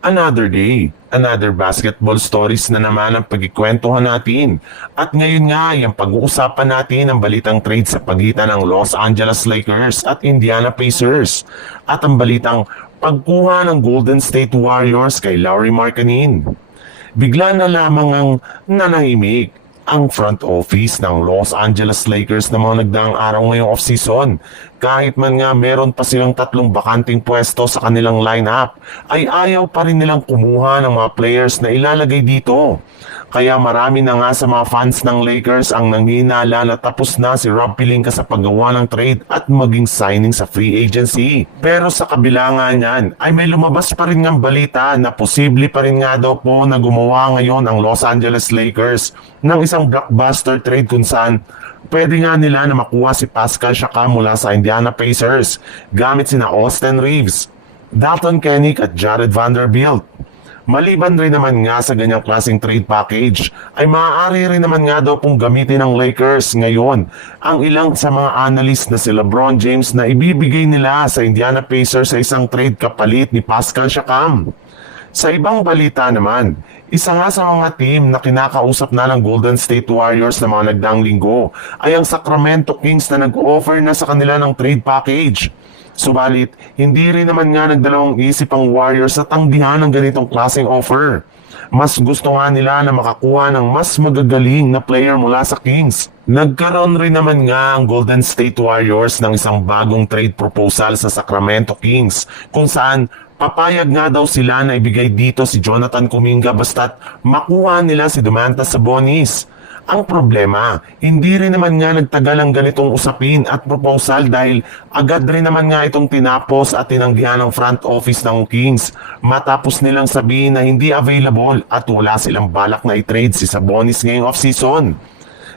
Another day, another basketball stories na naman ang pagkikwentuhan natin. At ngayon nga, yung pag-uusapan natin ang balitang trade sa pagitan ng Los Angeles Lakers at Indiana Pacers. At ang balitang pagkuha ng Golden State Warriors kay Lauri Markkanen. Bigla na lamang ang nanahimik ang front office ng Los Angeles Lakers na mga nagdaang araw ngayong off-season. Kahit man nga meron pa silang 3 bakanting pwesto sa kanilang lineup, ay ayaw pa rin nilang kumuha ng mga players na ilalagay dito. Kaya marami na nga sa mga fans ng Lakers ang nanghinala na tapos na si Rob Pelinka sa paggawa ng trade at maging signing sa free agency. Pero sa kabila nga niyan, ay may lumabas pa rin ng balita na posible pa rin nga daw po na gumawa ngayon ang Los Angeles Lakers ng isang blockbuster trade kung saan pwede nga nila na makuha si Pascal Siakam mula sa Indiana Pacers gamit sina Austin Reeves, Dalton Kenick at Jared Vanderbilt. Maliban rin naman nga sa ganyang klaseng trade package, ay maaari rin naman nga daw pong gamitin ng Lakers ngayon ang ilang sa mga analyst na si LeBron James na ibibigay nila sa Indiana Pacers sa isang trade kapalit ni Pascal Siakam. Sa ibang balita naman, isa nga sa mga team na kinakausap na ng Golden State Warriors na mga nagdaang linggo ay ang Sacramento Kings na nag-offer na sa kanila ng trade package. Subalit, hindi rin naman nga nagdalawang isip ang Warriors sa tanggihan ng ganitong klaseng offer. Mas gusto nga nila na makakuha ng mas magagaling na player mula sa Kings. Nagkaroon rin naman nga ang Golden State Warriors ng isang bagong trade proposal sa Sacramento Kings kung saan papayag nga daw sila na ibigay dito si Jonathan Kuminga basta't makuha nila si Domantas Sabonis. Ang problema, hindi rin naman nga nagtagal ang ganitong usapin at proposal dahil agad rin naman nga itong tinapos at tinanggihan ng front office ng Kings matapos nilang sabihin na hindi available at wala silang balak na i-trade si Sabonis ngayong off-season.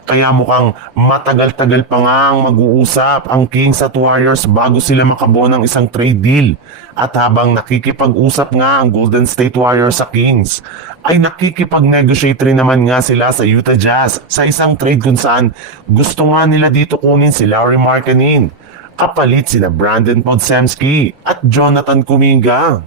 Kaya mukhang matagal-tagal pa nga ang mag-uusap ang Kings at Warriors bago sila makabuo ng isang trade deal. At habang nakikipag-usap nga ang Golden State Warriors sa Kings, ay nakikipag-negotiate rin naman nga sila sa Utah Jazz sa isang trade kung saan gusto nga nila dito kunin si Lauri Markkanen, kapalit sina Brandon Podziemski at Jonathan Kuminga.